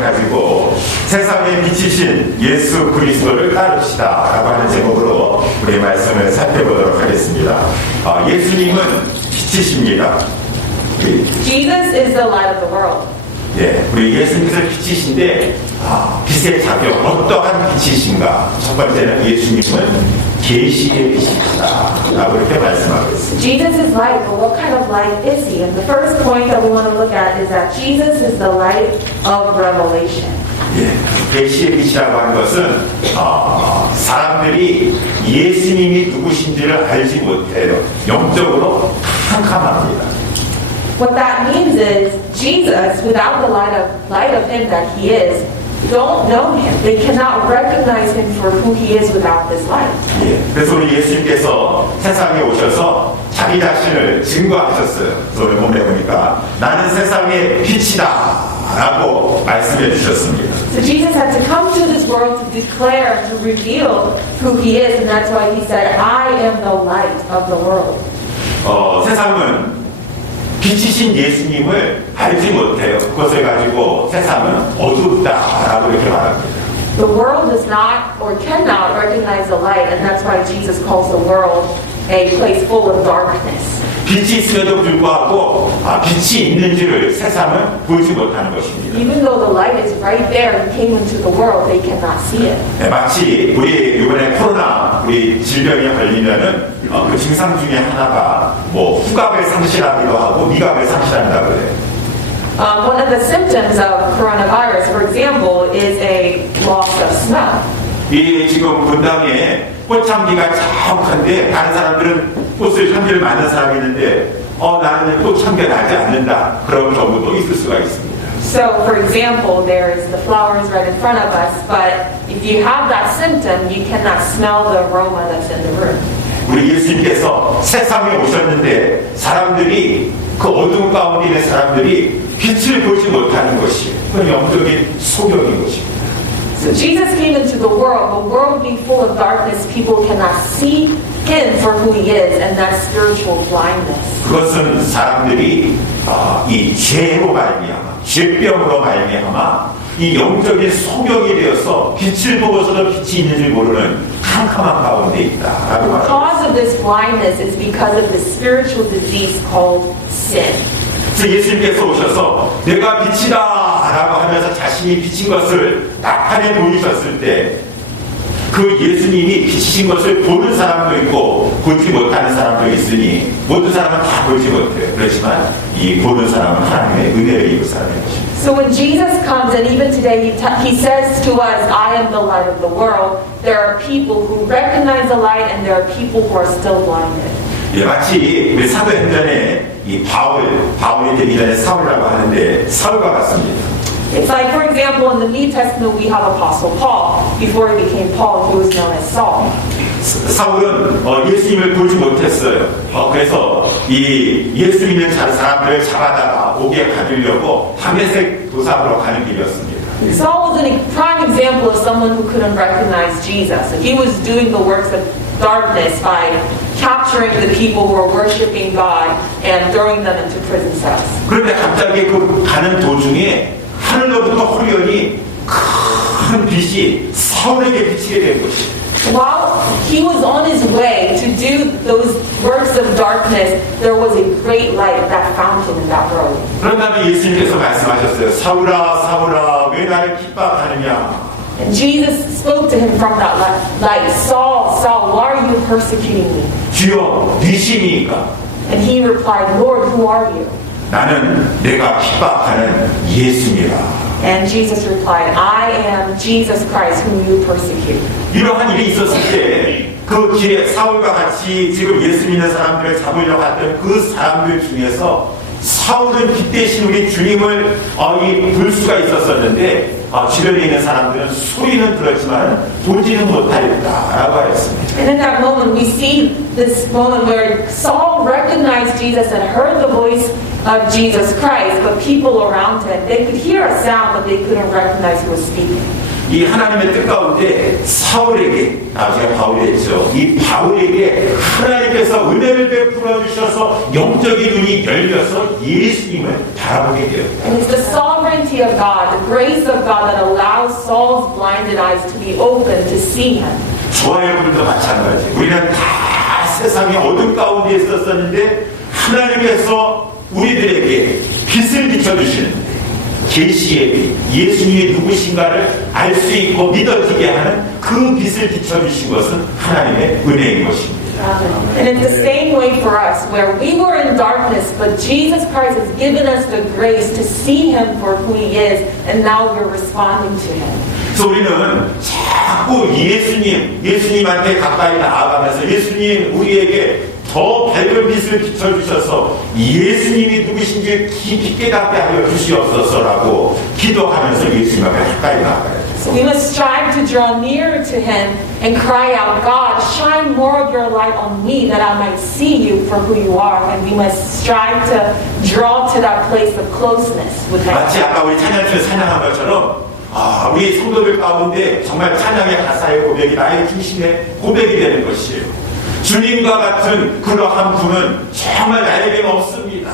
가지고 세상의 빛이신 예수 그리스도를 따릅시다 라고 하는 제목으로 우리 말씀을 살펴보도록 하겠습니다. 예수님은 빛이십니다. Jesus is the light of the world. 예, 우리 예수님께서 빛이신데 빛의 작용, 어떠한 빛이신가? 첫 번째는 예수님은 계시의 빛이시다 라고 이렇게 말씀하고 있습니다. Jesus is light, but what kind of light is he? And the first point that we want to look at is that Jesus is the light of revelation. 예, 계시의 빛이라고 하는 것은 사람들이 예수님이 누구신지를 알지 못해요. 영적으로 캄캄합니다. What that means is Jesus, without the light of him that he is, don't know him. They cannot recognize him for who he is without this light. 예, 그래서 우리 예수님께서 세상에 오셔서 자기 자신을 증거하셨어요. 그래서 오늘 본문에 보니까 나는 세상의 빛이다 라고 말씀해 주셨습니다. So Jesus had to come to this world to declare, to reveal who he is, and that's why he said, I am the light of the world. 세상은 빛이신 예수님을 알지 못해요. 그것을 가지고 세상은 어둡다라고 이렇게 말합니다. The world does not or cannot recognize the light, and that's why Jesus calls the world a place full of darkness. 빛이 있음에도 불구하고 빛이 있는지를 세상은 보지 못하는 것입니다. Even though the light is right there and came into the world, they cannot see it. 네, 마치 우리 이번에 코로나 우리 질병에 걸리면은 그 증상 중에 하나가 뭐 후각을 상실하기도 하고 미각을 상실한다고 그래요. One of the symptoms of coronavirus, for example, is a loss of smell. 이 지금 분당에 꽃향기가 자욱한데 다른 사람들은 꽃을 향기를 맡는 사람이 있는데 나는 꽃향기가 나지 않는다. 그런 경우도 있을 수가 있습니다. So, for example, there's the flowers right in front of us, but if you have that symptom, you cannot smell the aroma that's in the room. 우리 예수님께서 세상에 오셨는데 사람들이 그 어두운 가운데 있는 사람들이 빛을 보지 못하는 것이 그건 영적인 소경인 것입니다. So Jesus came into the world being full of darkness, people cannot see him for who he is, and that's spiritual blindness. 그것은 사람들이 이 죄로 말미암아, 죄병으로 말미암아 이 영적인 소경이 되어서 빛을 보고서도 빛이 있는지 모르는 캄캄한 가운데 있다라고 The 말합니다. cause of this blindness is because of the spiritual disease called sin. 그래서 예수님께서 오셔서 내가 빛이다 라고 하면서 자신이 빛인 것을 나타내 보이셨을 때 그 예수님이 빛이신 것을 보는 사람도 있고 보지 못하는 사람도 있으니 모든 사람은 다 보지 못해요. 그렇지만 이 보는 사람은 하나님의 은혜를 입은 사람인 것입니다. So when Jesus comes, and even today he says to us, I am the light of the world, there are people who recognize the light and there are people who are still blinded. 예, 마치 우리 사도행전에 이 바울이 되기 전에 사울이라고 하는데 사울과 같습니다. It's like, for example, in the New Testament we have Apostle Paul. Before he became Paul, he was known as Saul. 사울은 예수님을 보지 못했어요. 그래서 이 예수 믿는 사람들을 잡아다가 옥에 가두려고 다메섹 도상으로 가는 길이었습니다. Saul was a prime example of someone who couldn't recognize Jesus. He was doing the works of darkness by capturing the people who were worshiping God and throwing them into prison cells. 그런데 갑자기 그 가는 도중에 하늘로부터 호련히 큰 빛이 사울에게 비치게 된 것이에요. While he was on his way to do those works of darkness, there was a great light, that fountain in that road. 그런 다음에 예수님께서 말씀하셨어요. 사울아, 사울아, 왜 나를 핍박하느냐? And Jesus spoke to him from that light, Saul, Saul, why are you persecuting me? 주여, 니시니까? And he replied, Lord, who are you? 나는 내가 핍박하는 예수니라. And Jesus replied, I am Jesus Christ whom you persecute. 이러한 일이 있었을 때 그 길에 사울과 같이 지금 예수 믿는 사람들을 잡으려고 했던 그 사람들 중에서 사울은 빛 대신 우리 주님을 볼 수가 있었었는데 주변에 있는 사람들은 소리는 들었지만 보지는 못하였다라고 하였습니다. And in that moment we see this moment where Saul recognized Jesus and heard the voice of Jesus Christ, but people around him, they could hear a sound but they couldn't recognize who was speaking. 이 하나님의 뜻 가운데 사울에게, 제가 바울이 했죠. 이 바울에게 하나님께서 은혜를 베풀어 주셔서 영적인 눈이 열려서 예수님을 바라보게 되었다. And it's the sovereignty of God, the grace of God that allows Saul's blinded eyes to be open to see him. 저와 여러분도 마찬가지. 우리는 다 세상의 어둠 가운데 있었었는데 하나님께서 우리들에게 빛을 비춰주시는데 계시의 빛, 예수님이 누구신가를 알 수 있고 믿어지게 하는 그 빛을 비춰주신 것은 하나님의 은혜인 것입니다. And it's the same way for us, where we were in darkness, but Jesus Christ has given us the grace to see Him for who He is, and now we're responding to Him. 그래서 우리는 자꾸 예수님한테 가까이 나아가면서 예수님 우리에게 더 밝은 빛을 비춰주셔서 예수님이 누구신지 깊이 깨닫게 하여 주시옵소서라고 기도하면서 예수님 앞에 가까이 나아가요. So we must strive to draw nearer to Him and cry out, God, shine more of your light on me that I might see you for who you are. And we must strive to draw to that place of closeness with Him. 마치 아까 우리 찬양팀을 찬양한 것처럼 우리 성도들 가운데 정말 찬양의 가사의 고백이 나의 중심의 고백이 되는 것이에요. 주님과 같은 그러한 분은 정말 나에게는 없습니다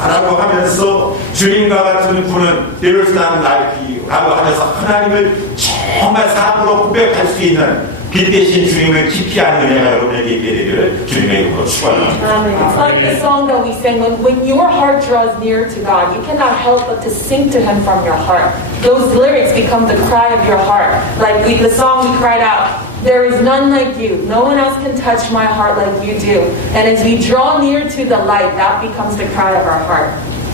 라고 하면서 주님과 같은 분은 There is not like you 라고 하면서 하나님을 정말 삶으로 고백할 수 있는 빛 대신 주님을 깊이 아는 은혜가 여러분에게 있게 되기를 주님의 이름으로 축원합니다. It's like the song that we sing, when your heart draws near to God, you cannot help but to sing to Him from your heart. Those lyrics become the cry of your heart. Like the song we cried out, there is none like you. No one else can touch my heart like you do. And as we draw near to the light, that becomes the cry of our heart.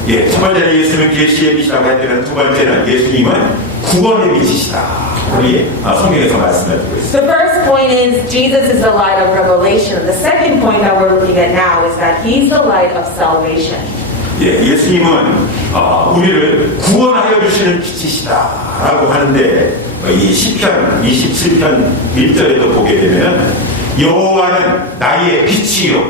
예, 첫 번째는 예수님은 계시의 빛이라고 할 때는 두 번째는 예수님은 구원의 빛이시다. 우리 성경에서 말씀해주고 있습니다. The first point is Jesus is the light of revelation. The second point that we're looking at now is that He's the light of salvation. 예, 예수님은 우리를 구원하여 주시는 빛이시다라고 하는데 이 시편 27편 1절에도 보게 되면 여호와는 나의 빛이요,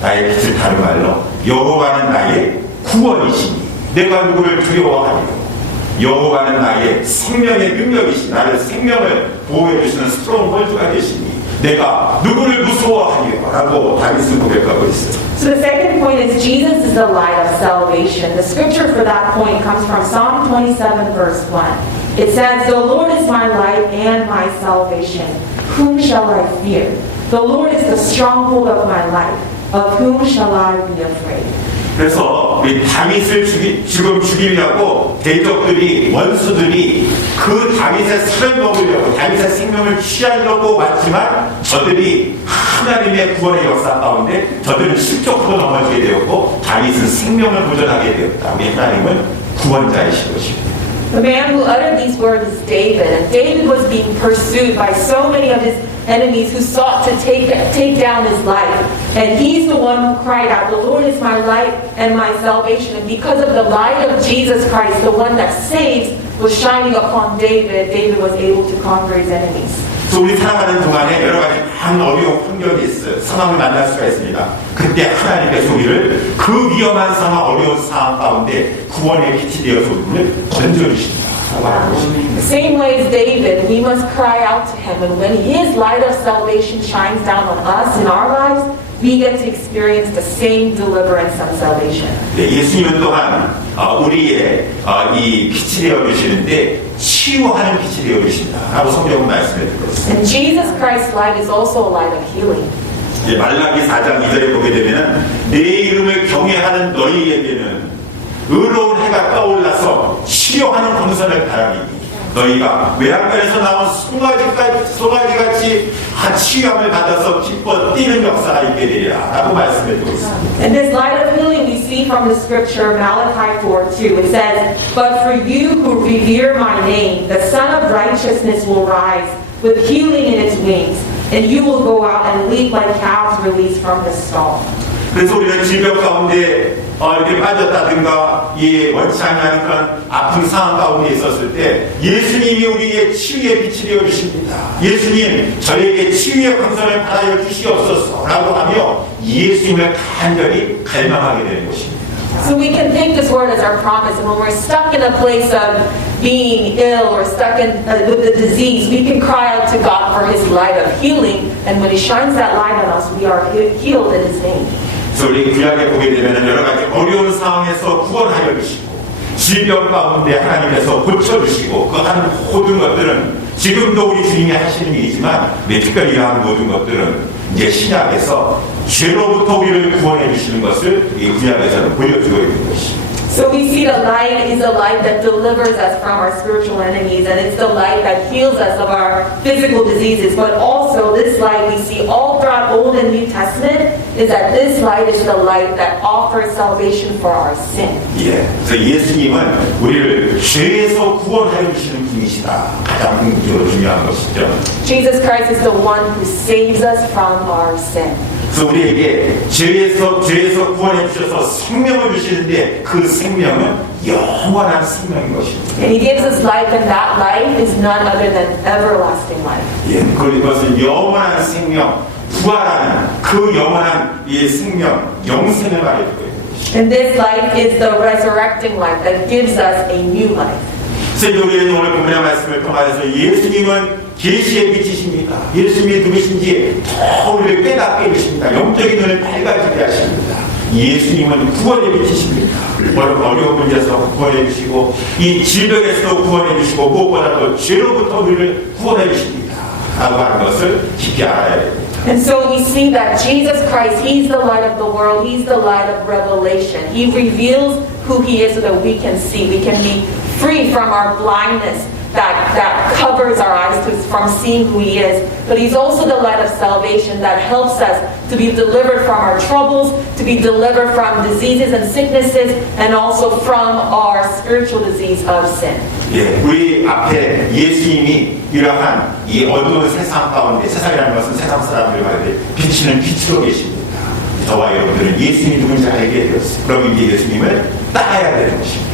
나의 빛을 다른 말로 여호와는 나의 구원이시니 내가 누구를 두려워하리요. 여호와는 나의 생명의 능력이시니 나를 생명을 보호해 주시는 스트롱홀드가 되시니 내가 누구를 무서워하리요 라고 다윗은 고백하고 있어요. So the second point is Jesus is the light of salvation. The scripture for that point comes from Psalm 27 verse 1. It says, the Lord is my light and my salvation. Whom shall I fear? The Lord is the stronghold of my life. Of whom shall I be afraid? 그래서 우리 다윗을 지금 죽이려고 대적들이 원수들이 그 다윗의 살을 먹으려고 다윗의 생명을 취하려고 왔지만 저들이 하나님의 구원의 역사 가운데 저들은 실족으로 넘어지게 되었고 다윗은 생명을 보존하게 되었다. 우리 하나님은 구원자이신 것입니다. The man who uttered these words is David, and David was being pursued by so many of his enemies who sought to take down his life. And he's the one who cried out, the Lord is my light and my salvation. And because of the light of Jesus Christ, the one that saves, was shining upon David, David was able to conquer his enemies. 그래서 우리 살아가는 동안에 여러 가지 많은 어려운 환경이 있어요. 상황을 만날 수가 있습니다. 그때 하나님께서 우리를 그 위험한 상황, 어려운 상황 가운데 구원의 빛이 되어서 우리를 건져주신다. The same way as David, we must cry out to Him. And when His light of salvation shines down on us in our lives, we get to experience the same deliverance and salvation. 네, 예수님은 또한 우리의 이 빛이 되어주시는데 치유하는 빛이 되어주신다라고 성경은 말씀해주고 있습니다. And Jesus Christ's light is also a light of healing. 예, 말라기 4장 2절에 보게 되면 내 이름을 경외하는 너희에게는 의로운 해가 떠올라서 치료하는 광선을 바라리니 너희가 외양간에서 나온 송아지같이 치유함을 받아서 기뻐 뛰는 역사가 있게 되리라 라고 말씀해주고 있습니다. And this light of healing we see from the scripture Malachi 4:2. It says, but for you who revere my name, the Son of Righteousness will rise with healing in its wings, and you will go out and leap like calves released from the stall. 그래서 우리는 질병 가운데 이렇게 빠졌다든가 원치 않는 그런 아픈 상황 가운데 있었을 때 예수님이 우리의 치유의 빛이 되어 주십니다. 예수님 저에게 치유의 광선을 받아여 주시옵소서 라고 하며 예수님을 간절히 갈망하게 되는 것입니다. So we can take this word as our promise, and when we're stuck in a place of being ill or stuck with the disease, we can cry out to God for His light of healing. And when He shines that light on us, we are healed in His name. 그래서 우리 구약에 보게 되면 여러 가지 어려운 상황에서 구원하여 주시고 질병 가운데 하나님께서 고쳐주시고 그 하는 모든 것들은 지금도 우리 주님이 하시는 일이지만 특별히 이러한 모든 것들은 이제 신약에서 죄로부터 우리를 구원해 주시는 것을 이 구약에서는 보여주고 있는 것입니다. So we see the light is the light that delivers us from our spiritual enemies, and it's the light that heals us of our physical diseases. But also this light we see all throughout Old and New Testament is that this light is the light that offers salvation for our sin. 예, 그래서 예수님은 우리를 죄에서 구원하여 주시는 분이시다. 가장 궁극적으로 중요한 것이죠. Jesus Christ is the one who saves us from our sin. 그래서 우리에게 죄에서 구원해 주셔서 생명을 주시는데 그 생명은 영원한 생명인 것입니다. And He gives us life, and that life is none other than everlasting life. 예, 그것은 영원한 생명, 부활하는 그 영원한 이 생명, 영생을 말해주고 있는 것입니다. And this life is the resurrecting life that gives us a new life. 그래서 우리는 오늘 본문의 말씀을 통하여서 예수님은 계시의 빛이십니다. 예수님이 누구신지 더 우리를 깨닫게 해주십니다. 영적인 눈을 밝아지게 하십니다. 예수님은 구원의 빛이십니다. 어려운 문제에서 구원해 주시고 이 질병에서도 구원해 주시고 무엇보다도 죄로부터 우리를 구원해 주십니다. 라고 하는 것을 깊이 알아야 됩니다. And so we see that Jesus Christ, He's the light of the world. He's the light of revelation. He reveals who He is so that we can see. We can be free from our blindness that covers our eyes from seeing who He is. But He's also the light of salvation that helps us to be delivered from our troubles, to be delivered from diseases and sicknesses, and also from our spiritual disease of sin. 예, 우리 앞에 예수님이 이러한 이 어두운 세상 가운데, 세상이라는 것은 세상 사람들이 말하되 비치는 빛으로 계십니다. 저와 여러분들은 예수님이 누군지 알게 되었어요. 그럼 이제 예수님을 따라야 되는 것입니다.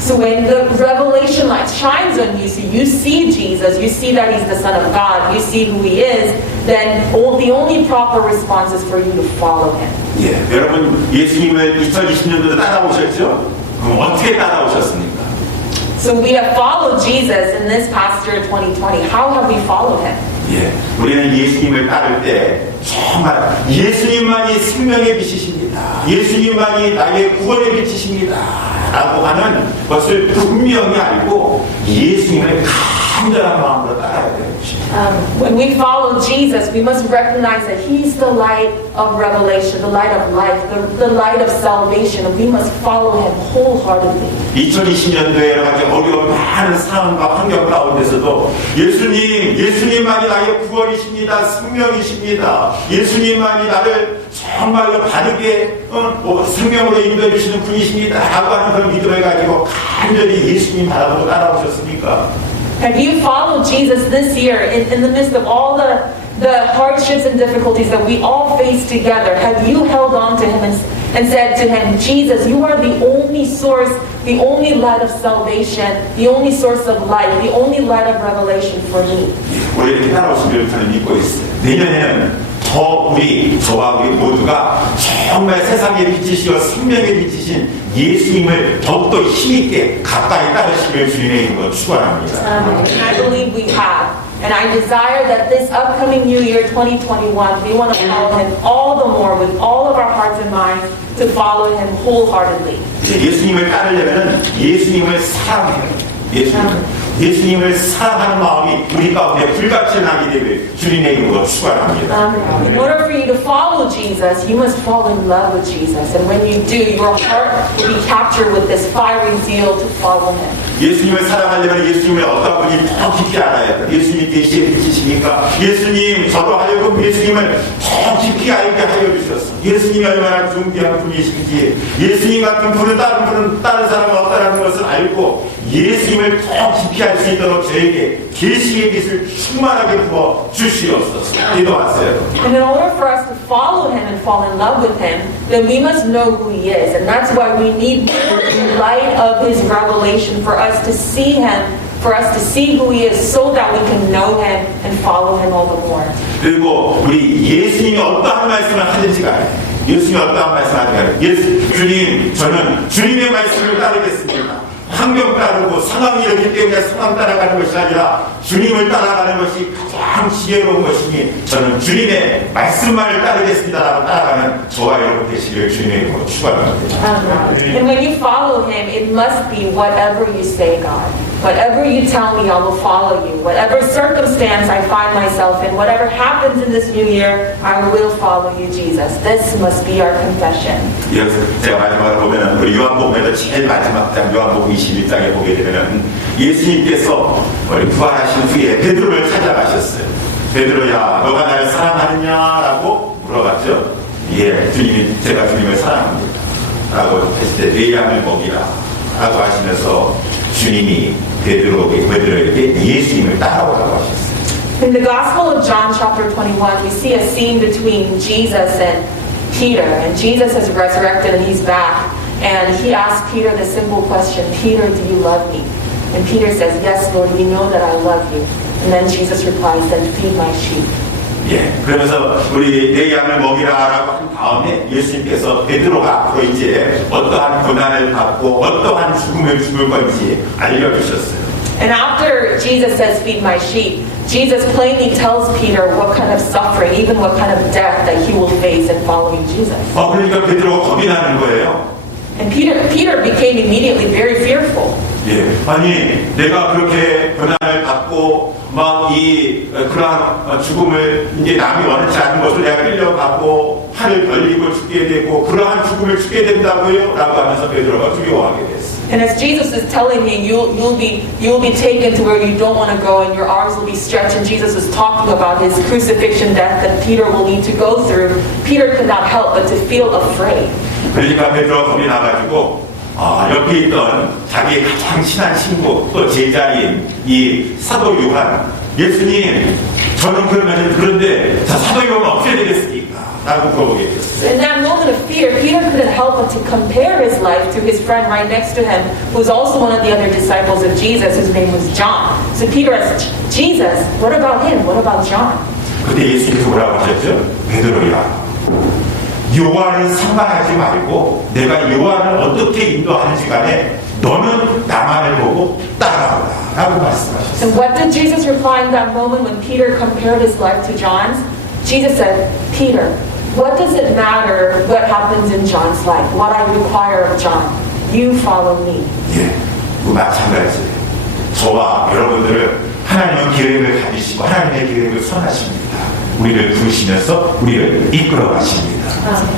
So when the revelation light shines on you, so you see Jesus, you see that He's the Son of God, you see who He is, then the only proper response is for you to follow Him. 예, 여러분 예수님을 2020년도에 따라오셨죠? 그럼 어떻게 따라오셨습니까? So we have followed Jesus in this past year 2020. How have we followed Him? 예, 우리는 예수님을 따를 때 정말 예수님만이 생명의 빛이십니다. 예수님만이 나의 구원의 빛이십니다. 라고 하는 것을 분명히 알고 예수님을 간절한 마음으로 따라야 되는 것입니다. When we follow Jesus, we must recognize that He's the light of revelation, the light of life, the light of salvation, and we must follow Him wholeheartedly. 2020년도에 여러 가지 어려운 많은 상황과 환경 가운데서도 예수님만이 나의 구원이십니다. 생명이십니다. 예수님만이 나를 정말로 바르게 생명으로 인도해 주시는 분이십니다. 라고 하는 그런 믿음을 가지고 간절히 예수님 바라보고 따라오셨습니까? Have you followed Jesus this year in the midst of all the hardships and difficulties that we all face together? Have you held on to Him and said to Him, Jesus, You are the only source, the only light of salvation, the only source of light, the only light of revelation for me? 우리 이렇게 따라오신 줄 저는 믿고 있어요. 내년에는 더 저와 우리 모두가 정말 세상의 빛이시여 생명의 빛이신 예수님을 더욱더 힘있게 가까이 따르시길 주님의 이름으로 축원합니다. And I believe we have. And I desire that this upcoming new year, 2021, we want to follow Him all the more with all of our hearts and minds to follow Him wholeheartedly. 예수님을 따르려면 예수님을 사랑해야 돼요. 예수님을 사랑하는 마음이 우리 가운데 불같이 나게 되길 주님의 이름으로 축원합니다. In order for you to follow Jesus, you must fall in love with Jesus. And when you do, your heart will be captured with this fiery zeal to follow Him. 예수님을 사랑하려면 예수님을 어떤 분이 더 깊이 알아야 돼요. 예수님 계시의 빛이시니까 예수님 저도 하여금 예수님을 더 깊이 알게 하여 주셨어. 예수님이 얼마나 존귀한 분이신지 예수님 같은 분은 다른 사람은 없다는 것을 알고 예수님을 더 깊이 알 수 있도록 저에게 계시의 빛을 충만하게 부어 주시옵소서. 기도하세요. And in order for us to follow Him and fall in love with Him, then we must know who He is. And that's why we need the light of His revelation for us to see Him, for us to see who He is so that we can know Him and follow Him all the more. 그리고 우리 예수님이 어떠한 말씀을 하든지 간에 예수님이 어떠한 말씀을 하든지 간에 주님 저는 주님의 말씀을 따르겠습니다. 환경 따르고 상황이 이렇기 때문에 상황 따라가는 것이 아니라 주님을 따라가는 것이 가장 지혜로운 것이니 저는 주님의 말씀만을 따르겠습니다라고 따라가는 저와 여러분 되시기를 주님의 이름으로 축원합니다. And when you follow him, it must be whatever you say, God. Whatever you tell me, I will follow you. Whatever circumstance I find myself in, whatever happens in this new year, I will follow you, Jesus. This must be our confession. 제가 마지막으로 보면은 우리 요한복음에서 제일 마지막 장 요한복음 21장에 보게 되면은 예수님께서 우리 부활하신 후에 베드로를 찾아가셨어요. 베드로야, 너가 나를 사랑하느냐라고 물어봤죠. 예, 주님이 제가 주님을 사랑합니다. 라고 했을 때 내 양을 먹이라 라고 하시면서 주님이 베드로에게 예수님을 따라오라고 하셨어요. In the Gospel of John chapter 21, we see a scene between Jesus and Peter. And Jesus has resurrected and he's back. And he asks Peter the simple question, Peter, do you love me? And Peter says, yes, Lord, you know that I love you. And then Jesus replies, then feed my sheep. 예, 그러면서 우리 내 양을 먹이라라고 한 다음에 예수님께서 베드로가 앞으로 이제 어떠한 고난을 받고 어떠한 죽음을 죽을 건지 알려주셨어요. And after Jesus says, feed my sheep, Jesus plainly tells Peter what kind of suffering, even what kind of death that he will face in following Jesus. 그러니까 베드로가 겁이 나는 거예요. And Peter became immediately very fearful. 예, 아니 내가 그렇게 고난을 받고 막 그러한 죽음을 이제 남이 원치 않는 것을 내가 끌려가고 팔을 벌리고 죽게 되고 그러한 죽음을 죽게 된다고요? 라고 하면서 베드로가 두려워하게 됐어요. And as Jesus is telling him, you'll be taken to where you don't want to go, and your arms will be stretched. And Jesus is talking about his crucifixion death that Peter will need to go through. Peter could not help but to feel afraid. 그러니까 베드로가 겁이 나가지고 옆에 있던 자기의 가장 친한 친구 또 제자인 이 사도 요한, 예수님 저는 그런데 사도 요한 어떻게 되겠습니까? 라고 물어보게 됐어요. In that moment of fear, Peter couldn't help but to compare his life to his friend right next to him, who was also one of the other disciples of Jesus, whose name was John. So Peter asked, Jesus, what about him? What about John? 그때 예수님께서 뭐라고 하셨죠? 베드로야, 요한은 상관하지 말고 내가 요한을 어떻게 인도하는지 간에 너는 나만을 보고 따라오라 라고 말씀하셨어요. And what did Jesus reply in that moment when Peter compared his life to John's? Jesus said, Peter, what does it matter what happens in John's life? What I require of John? You follow me. 예, 마찬가지예요. 저와 여러분들은 하나님은 계획을 가지시고 하나님의 계획을 선하십니다. 우리를 부르시면서 우리를 이끌어 가십니다.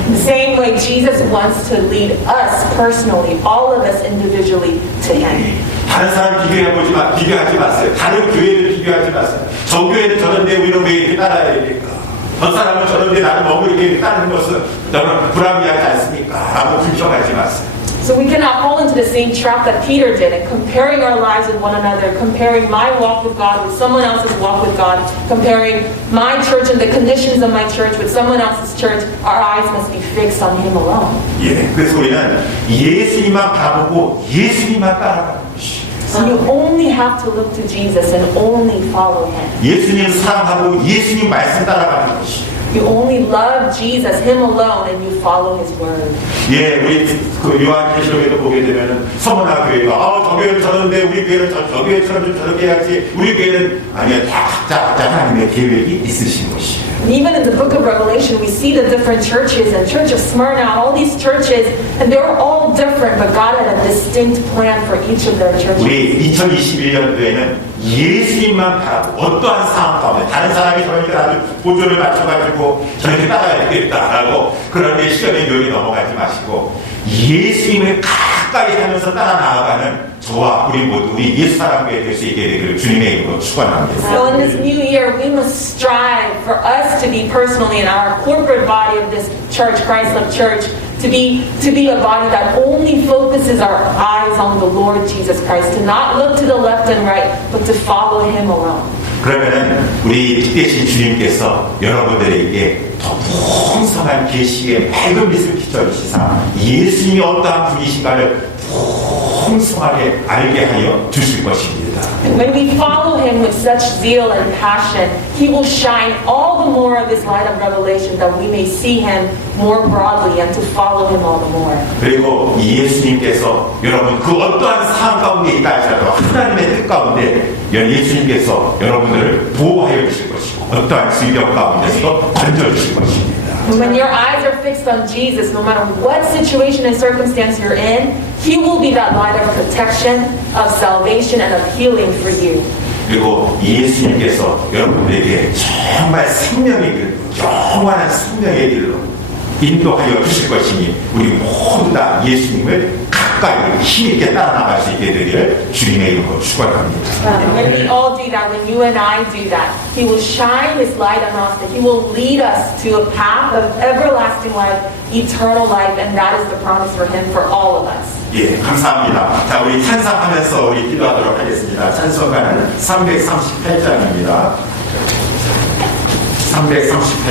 The same way Jesus wants to lead us personally, all of us individually, to Him. 다른 사람 비교하지 마세요. 다른 교회를 비교하지 마세요. 저 교회는 저런데 우리는 왜 이렇게 따라야 됩니까? 저 사람은 저런데 나는 너무 이렇게 따르는 것은 너는 불합리하지 않습니까? 라고 불평하지 마세요. So we cannot fall into the same trap that Peter did in comparing our lives with one another, comparing my walk with God with someone else's walk with God, comparing my church and the conditions of my church with someone else's church. Our eyes must be fixed on Him alone. 예, 그래서 우리는 예수님만 바라보고 예수님만 따라가는 것이. So you only have to look to Jesus and only follow Him. 예수님 사랑하고 예수님 말씀 따라가는 것이. You only love Jesus, Him alone, and you follow His word. 예, 우리 그 요한계시록에도 보게 되면은 서머나 교회가 저 교회는 저런데 우리 교회는 저 교회처럼 좀 저렇게 해야지. 우리 교회는 아니야, 다 각자 하나님의 계획이 있으신 것이에요. And even in the book of Revelation, we see the different churches, and Church of Smyrna, all these churches, and they were all different, but God had a distinct plan for each of their churches. 우리 2021년도에는 예수님만 바라고 어떠한 상황 가운데 다른 사람이 저렇게 아주 보조를 맞춰가지고 저렇게 따라야 되겠다라고 그런 시간의 묘에 넘어가지 마시고 예수님을 가까이 하면서 따라 나아가는 저와 우리 모두 우리 예수 사람들이 될 수 있게 되기를 주님의 이름으로 축원합니다. So in this new year, we must strive for us to be personally in our corporate body of this church, Christ-like church, to be a body that only focuses our eyes on the Lord Jesus Christ, to not look to the left and right, but to follow Him alone. 그러면은 우리 빛되신 주님께서 여러분들에게 더 풍성한 계시의 밝은 빛을 비춰주시사 예수님이 어떠한 분이신가를 풍성하게 알게 하여 주실 것입니다. And when we follow him with such zeal and passion, he will shine all the more of his light of revelation that we may see him more broadly and to follow him all the more. 그리고 이 예수님께서 여러분 그 어떠한 상황 가운데 있다 할지라도 하나님의 뜻 가운데 예수님께서 여러분들을 보호하여 주실 것이고 어떠한 질병 가운데서도 건져주실 것입니다. And when your eyes are fixed on Jesus, no matter what situation and circumstance you're in, he will be that light of protection, of salvation, and of healing for you. 그리고 예수님께서 여러분들에게 정말 생명의 길, 영원한 생명의 길로 인도하여 주실 것이니 우리 모두 다 예수님을 가까이 힘있게 따라나갈 수 있게 되기를 주님의 이름으로 축원합니다. And when we all do that, when you and I do that, he will shine his light on us, that he will lead us to a path of everlasting life, eternal life, and that is the promise for him for all of us. 예, 감사합니다. 자, 우리 찬송하면서 우리 기도하도록 하겠습니다. 찬송가는 338장입니다. 338장.